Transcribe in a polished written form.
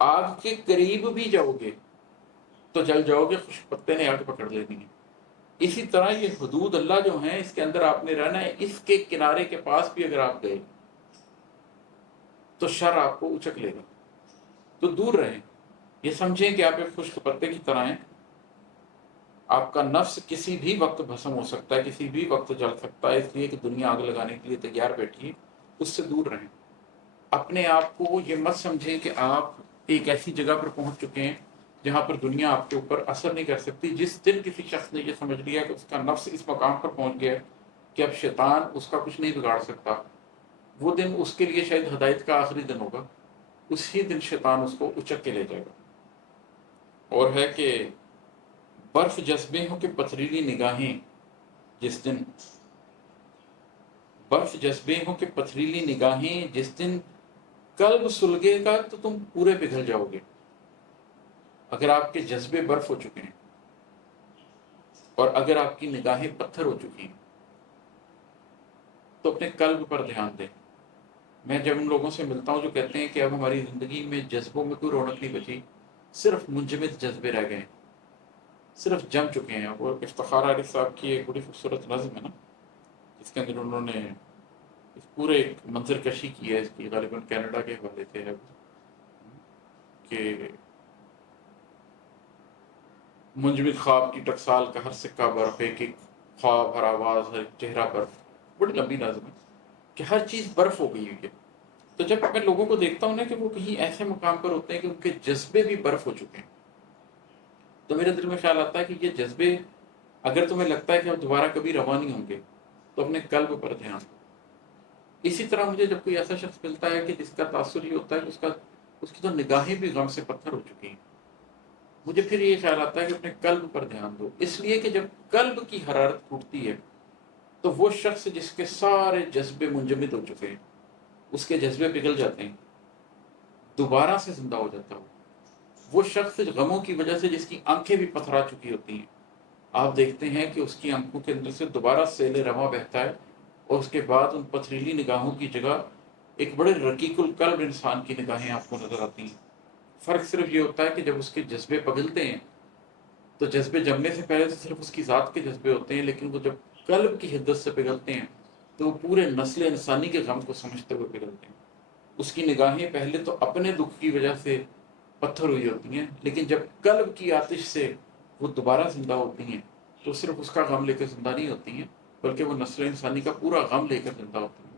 آگ کے قریب بھی جاؤ گے تو جل جاؤ گے، خشک پتے نے آگ پکڑ لینی ہے۔ اسی طرح یہ حدود اللہ جو ہیں اس کے اندر آپ نے رہنا ہے، اس کے کنارے کے پاس بھی اگر آپ گئے تو شر آپ کو اچک لے گا، تو دور رہیں۔ یہ سمجھیں کہ آپ ایک خشک پتے کی طرح ہیں، آپ کا نفس کسی بھی وقت بھسم ہو سکتا ہے، کسی بھی وقت جل سکتا ہے، اس لیے کہ دنیا آگ لگانے کے لیے تیار بیٹھی ہے، اس سے دور رہیں۔ اپنے آپ کو یہ مت سمجھیں کہ آپ ایک ایسی جگہ پر پہنچ چکے ہیں جہاں پر دنیا آپ کے اوپر اثر نہیں کر سکتی۔ جس دن کسی شخص نے یہ سمجھ لیا کہ اس کا نفس اس مقام پر پہنچ گیا ہے کہ اب شیطان اس کا کچھ نہیں بگاڑ سکتا، وہ دن اس کے لیے شاید ہدایت کا آخری دن ہوگا، اسی دن شیطان اس کو اچک کے لے جائے گا۔ اور ہے کہ برف جذبے ہوں کہ پتھریلی نگاہیں، جس دن برف جذبے ہوں کہ پتھریلی نگاہیں، جس دن قلب سلگے گا تو تم پورے پگھل جاؤ گے۔ اگر آپ کے جذبے برف ہو چکے ہیں اور اگر آپ کی نگاہیں پتھر ہو چکی ہیں تو اپنے قلب پر دھیان دیں۔ میں جب ان لوگوں سے ملتا ہوں جو کہتے ہیں کہ اب ہماری زندگی میں جذبوں میں کوئی رونق نہیں بچی، صرف منجمد جذبے رہ گئے ہیں، صرف جم چکے ہیں۔ وہ افتخار عارف صاحب کی ایک بڑی خوبصورت نظم ہے نا، جس کے اندر انہوں نے اس پورے ایک منظر کشی کی ہے، اس کی غالباً کینیڈا کے حوالے سے ہے کہ منجمد خواب کی ٹکسال کا ہر سکہ برف، ایک ایک خواب ہر آواز ہر چہرہ برف۔ بڑی لمبی نظم ہے کہ ہر چیز برف ہو گئی ہوئی ہے۔ تو جب میں لوگوں کو دیکھتا ہوں نا کہ وہ کہیں ایسے مقام پر ہوتے ہیں کہ ان کے جذبے بھی برف ہو چکے ہیں، تو میرے دل میں خیال آتا ہے کہ یہ جذبے اگر تمہیں لگتا ہے کہ اب دوبارہ کبھی رواں نہیں ہوں گے تو اپنے قلب پر دھیان دو۔ اسی طرح مجھے جب کوئی ایسا شخص ملتا ہے کہ جس کا تاثر یہ ہوتا ہے کہ اس کی تو نگاہیں بھی غم سے پتھر ہو چکی ہیں، مجھے پھر یہ خیال آتا ہے کہ اپنے قلب پر دھیان دو، اس لیے کہ جب قلب کی حرارت ٹوٹتی ہے تو وہ شخص جس کے سارے جذبے منجمد ہو چکے ہیں، اس کے جذبے پگھل جاتے ہیں، دوبارہ سے زندہ ہو جاتا ہے۔ وہ شخص غموں کی وجہ سے جس کی آنکھیں بھی پتھرا چکی ہوتی ہیں، آپ دیکھتے ہیں کہ اس کی آنکھوں کے اندر سے دوبارہ سیل رواں بہتا ہے، اور اس کے بعد ان پتھریلی نگاہوں کی جگہ ایک بڑے رقیق القلب انسان کی نگاہیں آپ کو نظر آتی ہیں۔ فرق صرف یہ ہوتا ہے کہ جب اس کے جذبے پگھلتے ہیں تو جذبے جمنے سے پہلے تو صرف اس کی ذات کے جذبے ہوتے ہیں، لیکن وہ جب قلب کی حدت سے پگھلتے ہیں تو وہ پورے نسل انسانی کے غم کو سمجھتے ہوئے پگھلتے ہیں۔ اس کی نگاہیں پہلے تو اپنے دکھ کی وجہ سے پتھر ہوئی ہوتی ہیں، لیکن جب قلب کی آتش سے وہ دوبارہ زندہ ہوتی ہیں تو صرف اس کا غم لے کر زندہ نہیں ہوتی ہیں، بلکہ وہ نسل انسانی کا پورا غم لے کر زندہ ہوتی ہیں۔